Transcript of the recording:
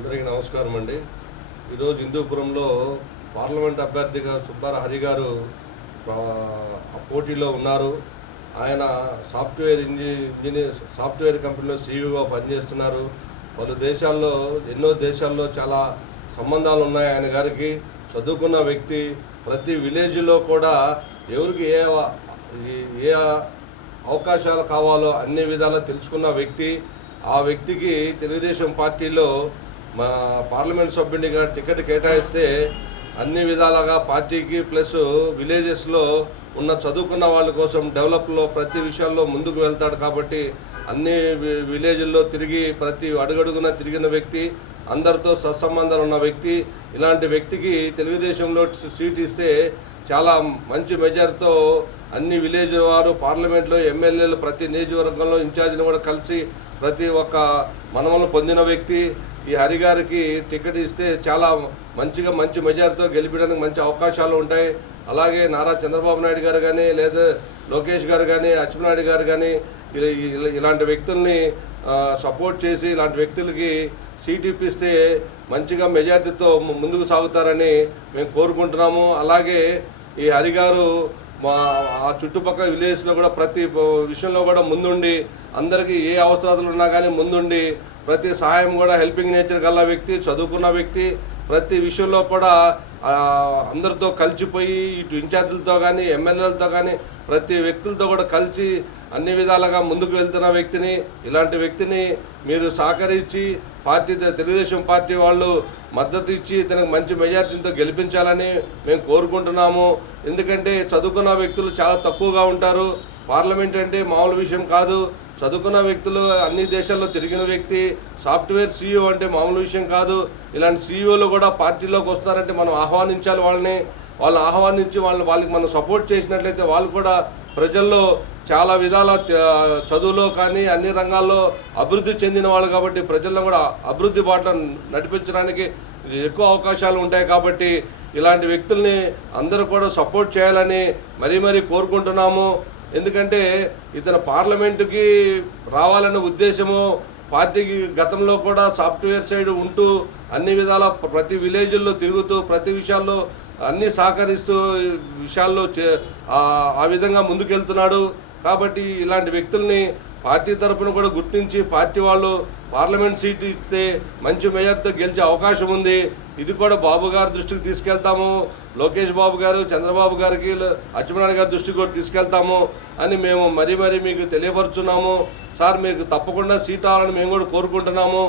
అందరికీ నమస్కారం అండి. ఈరోజు హిందూపురంలో పార్లమెంట్ అభ్యర్థిగా సుబ్బార హరి గారు పోటీలో ఉన్నారు. ఆయన సాఫ్ట్వేర్ ఇంజి ఇంజనీర్ సాఫ్ట్వేర్ కంపెనీలో సీఈఓగా పనిచేస్తున్నారు. పలు దేశాల్లో ఎన్నో దేశాల్లో చాలా సంబంధాలు ఉన్నాయి ఆయన గారికి. చదువుకున్న వ్యక్తి ప్రతి విలేజ్లో కూడా ఎవరికి ఏ ఏ అవకాశాలు కావాలో అన్ని విధాలా తెలుసుకున్న వ్యక్తి. ఆ వ్యక్తికి తెలుగుదేశం పార్టీలో మా పార్లమెంట్ సభ్యునిగా టికెట్ కేటాయిస్తే అన్ని విధాలుగా పార్టీకి ప్లస్ విలేజెస్లో ఉన్న చదువుకున్న వాళ్ళ కోసం డెవలప్లో ప్రతి విషయాల్లో ముందుకు వెళ్తాడు కాబట్టి అన్ని వి- విలేజ్ల్లో తిరిగి ప్రతి అడుగడుగున తిరిగిన వ్యక్తి అందరితో సత్సంబంధాలు ఉన్న వ్యక్తి ఇలాంటి వ్యక్తికి తెలుగుదేశంలో సీట్ ఇస్తే చాలా మంచి మెజార్తో అన్ని విలేజ్ వారు పార్లమెంట్లో ఎమ్మెల్యేలు ప్రతి నియోజకవర్గంలో ఇన్ఛార్జిని కూడా కలిసి ప్రతి ఒక్క మనమలు పొందిన వ్యక్తి ఈ హరిగారికి టికెట్ ఇస్తే చాలా మంచిగా మంచి మెజార్టీతో గెలిపించడానికి మంచి అవకాశాలు ఉంటాయి. అలాగే నారా చంద్రబాబు నాయుడు గారు కానీ లేదా లోకేష్ గారు కానీ అచ్చెన్నాయుడు గారు కానీ ఇలా- ఇలాంటి వ్యక్తుల్ని సపోర్ట్ చేసి ఇలాంటి వ్యక్తులకి సీట్ ఇప్పిస్తే మంచిగా మెజార్టీతో ముందుకు సాగుతారని మేము కోరుకుంటున్నాము. అలాగే ఈ హరిగారు మా ఆ చుట్టుపక్కల విలేజ్లో కూడా ప్రతి విషయంలో కూడా ముందుండి అందరికీ ఏ అవసరాలు ఉన్నా కానీ ముందుండి ప్రతి సహాయం కూడా హెల్పింగ్ నేచర్ గల వ్యక్తి చదువుకున్న వ్యక్తి ప్రతి విషయంలో కూడా అందరితో కలిసిపోయి ఇటు ఇన్ఛార్జీలతో కానీ ఎమ్మెల్యేలతో కానీ ప్రతి వ్యక్తులతో కూడా కలిసి అన్ని విధాలుగా ముందుకు వెళ్తున్న వ్యక్తిని ఇలాంటి వ్యక్తిని మీరు సహకరించి పార్టీ తెలుగుదేశం పార్టీ వాళ్ళు మద్దతు ఇచ్చి తనకు మంచి మెజార్టీతో గెలిపించాలని మేము కోరుకుంటున్నాము. ఎందుకంటే చదువుకున్న వ్యక్తులు చాలా తక్కువగా ఉంటారు. పార్లమెంట్ అంటే మామూలు విషయం కాదు. చదువుకున్న వ్యక్తులు అన్ని దేశాల్లో తిరిగిన వ్యక్తి సాఫ్ట్వేర్ సీఈఓ అంటే మామూలు విషయం కాదు. ఇలాంటి సీఈఓలు కూడా పార్టీలోకి వస్తారంటే మనం ఆహ్వానించాలి వాళ్ళని. వాళ్ళని ఆహ్వానించి వాళ్ళని వాళ్ళకి మనం సపోర్ట్ చేసినట్లయితే వాళ్ళు కూడా ప్రజల్లో చాలా విధాల చదువులో కానీ అన్ని రంగాల్లో అభివృద్ధి చెందిన వాళ్ళు కాబట్టి ప్రజల్లో కూడా అభివృద్ధి బాట నడిపించడానికి ఎక్కువ అవకాశాలు ఉంటాయి కాబట్టి ఇలాంటి వ్యక్తుల్ని అందరూ కూడా సపోర్ట్ చేయాలని మరీ మరీ కోరుకుంటున్నాము. ఎందుకంటే ఇతను పార్లమెంటుకి రావాలనే ఉద్దేశము పార్టీకి గతంలో కూడా సాఫ్ట్వేర్ సైడ్ ఉంటూ అన్ని విధాల ప్రతి విలేజ్ల్లో తిరుగుతూ ప్రతి విషయాల్లో అన్ని సహకరిస్తూ విషయాల్లో చే- ఆ విధంగా ముందుకెళ్తున్నాడు. కాబట్టి ఇలాంటి వ్యక్తుల్ని పార్టీ తరఫున కూడా గుర్తించి పార్టీ వాళ్ళు పార్లమెంట్ సీట్ ఇస్తే మంచి మేయర్తో గెలిచే అవకాశం ఉంది. ఇది కూడా బాబు గారి దృష్టికి తీసుకెళ్తాము. లోకేష్ బాబు గారు చంద్రబాబు గారికి అచ్చెన్నాయుడు గారి దృష్టికి కూడా తీసుకెళ్తాము అని మేము మరీ మరీ మీకు తెలియపరుచున్నాము. సార్ మీకు తప్పకుండా సీట్ అవ్వాలని మేము కూడా కోరుకుంటున్నాము.